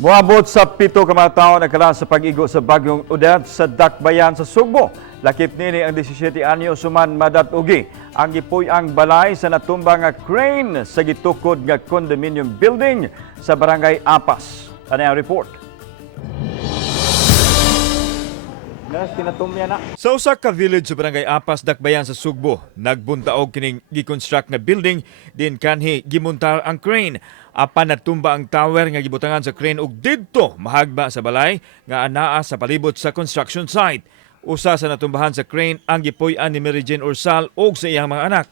Moabot sa 7 ka mga tawo nagkala sa pag-igo sa Bagyong Odette sa Dakbayan sa Cebu. Lakip nini ang 17 anyo suman madatugi ang gipuyang balay sa natumba nga crane sa gitukod nga condominium building sa Barangay Apas. Ano ang report? Sa usa ka village sa Barangay Apas, Dakbayan sa Cebu, nagbuntaog kining gi-construct nga building din kanhi gimontar ang crane. Apan natumba ang tower nga gibutangan sa crane ug didto mahagba sa balay nga anaa sa palibot sa construction site. Usa sa natumbahan sa crane ang gipuy-an ni Mary Jane Ursal ug sa iyang mga anak.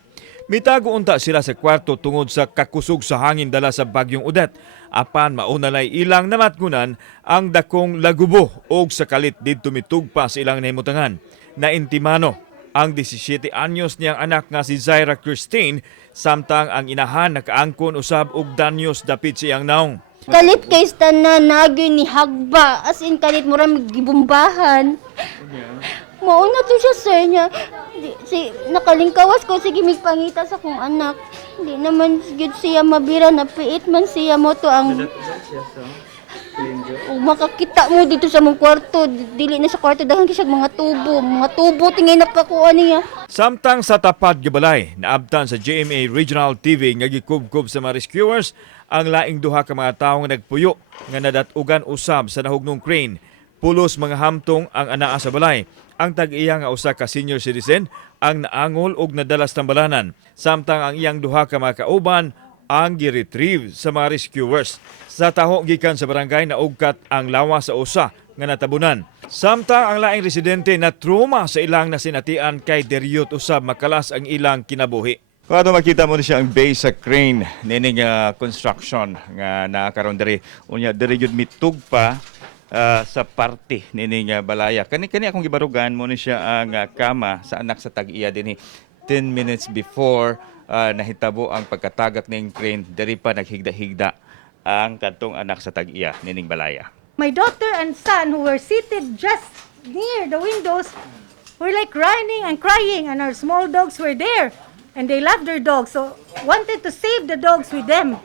Mitago unta sila sa kwarto tungod sa kakusog sa hangin dala sa Bagyong Odette. Apan maunalay ilang namatgunan ang dakong lagubo ug sa kalit didto mitugpa sa ilang nahimutangan. Naintimano ang 17 anyos niyang anak nga si Zaira Christine samtang ang inahan nakaangkon usab og danyos dapit sa iyang naong. Kalit kay tanan nagyoy ni hagba as in kalit mura gibumbahan. Mauna to siya sir niya. Si nakalingkawas ko sige migpangita sa kong anak. Di naman gyud siya mabira na piit man siya mo to ang makakita mo dito sa mong kwarto, dili na sa kwarto daghan kisag mga tubo tingay na pakuha niya. Samtang sa tapat gibalay, naabtan sa GMA Regional TV nga gikubkob sa mga rescuers ang laing duha ka mga tawo nga nagpuyo nga nadatugan usab sa nahugnong crane. Pulos mga hamtong ang anaa sa balay. Ang tag-iya nga usa ka senior citizen ang naangol og nadalas tambalanan, samtang ang iyang duha ka mga kauban ang gi-retrieve sa mga rescuers. Sa taho gikan sa barangay naugkat ang lawas sa usa nga natabunan. Samtang ang laing residente na trauma sa ilang nasinatian kay deryot usab makalas ang ilang kinabuhi. Kung makita mo na siya ang base sa crane nining construction nga nakaroon diri. Unya diri jud mitug pa sa parte nining balaya. Kani akong gibarugan mo ni siya ang kama sa anak sa tag-iya dinhi 10 minutes before nahitabo ang pagkatagak ning crane, diri pa naghigda-higda ang kadtong anak sa tag-iya nining balaya. My daughter and son who were seated just near the windows were like running and crying, and our small dogs were there and they loved their dogs, so wanted to save the dogs with them.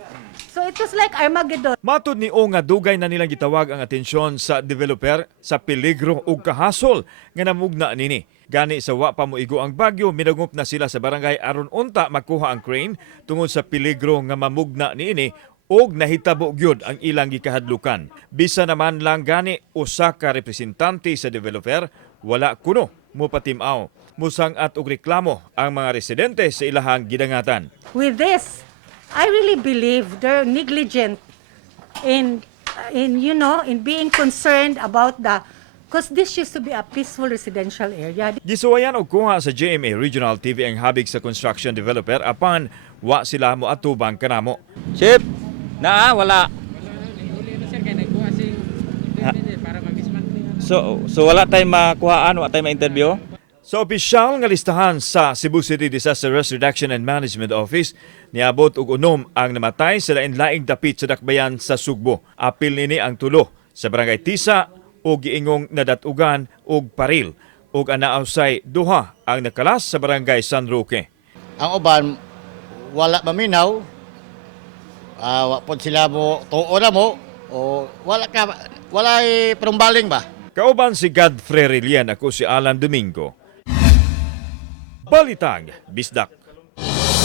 So it was like Armageddon. Matud ni O nga dugay na nilang gitawag ang atensyon sa developer sa peligro ug kahasol nga namugna nini. Gani sa wa pa moigo ang bagyo, minagop na sila sa barangay aron unta makuha ang crane tungod sa peligro nga mamugna niini og nahitabo gyud ang ilang gikahadlukan. Bisa naman lang gani usa ka representante sa developer wala kuno mo patimaw. Musang-at og reklamo ang mga residente sa ilahang gidangatan. With this, I really believe they're negligent in being concerned about because this used to be a peaceful residential area. Gisuwayan og kuha sa GMA Regional TV ang habig sa construction developer apan wa sila mo atubang kanamo. Chip, wala. So wala tayong makuhaan, wala tayong ma-interview? Sa opisyal nga listahan sa Cebu City Disaster Risk Reduction and Management Office, niabot og unom ang namatay sa lain-laing dapit sa Dakbayan sa Sugbo. Apil nini ang tulo sa Barangay Tisa o giingong nadatugan og paril ug anausay duha ang nakalas sa Barangay San Roque. Ang uban wala maminaw, wapod sila mo tuo na mo o wala perumbaling ba. Kauban si Godfrey Relian, ako si Alan Domingo. Balitang Bisdak.